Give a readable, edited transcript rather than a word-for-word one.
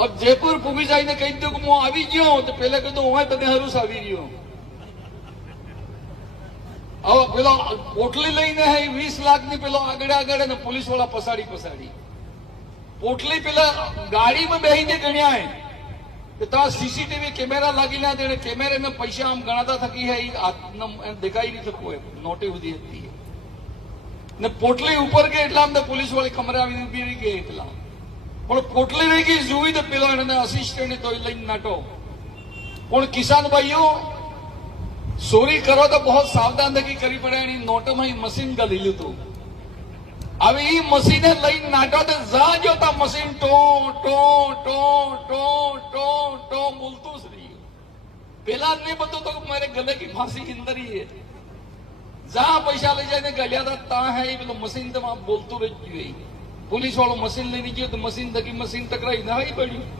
और जयपुर पुगी जाइने कही दो कि હું આવી ગયો તો પેલા કીધું હું તને હરુસ આવી ગયો. હવે પેલો પોટલી લઈને 20 લાખની પેલો આગળ આગળ ને પોલીસ વાળા પસાડી પોટલી પેલા ગાડીમાં બેસીને ગણ્યા કે ત્યાં સીસીટીવી કેમેરા લાગીને તેને કેમેરાના પૈસા આમ ગણાતા થકી દેખાઈ નહીં થતું હોય નોટે સુધી હતી ને પોટલી ઉપર ગઈ એટલા અંદર પોલીસ વાળી ખમરે આવી ઉભી રહી ગઈ એટલા પણ પોટલી રહી ગઈ જોઈ તો પેલો એને અસિસ્ટન્ટ તો લઈને નાટો. પણ કિસાન ભાઈઓ ચોરી કરો તો બહુ સાવધાન થકી કરી પડે. એની નોટમાં મશીન ગલી લીધું. હવે એ મશીને લઈને નાટો તો જા જોતા મશીન ટો ટો ટો ટો ટો ટો બોલતું જ રહ્યું. પેલા નહીં બધું તો મારે ગલે કી ફાંસી ઇંદરી હે જા પૈસા લઈ જાય ને ગલ્યા હતા તા હે પેલું મશીન તો બોલતું રહી ગયું. પોલીસ વાળો મશીન લઈને ગયો તો મશીન થકી મશીન ટકરાઈ ના પડ્યું.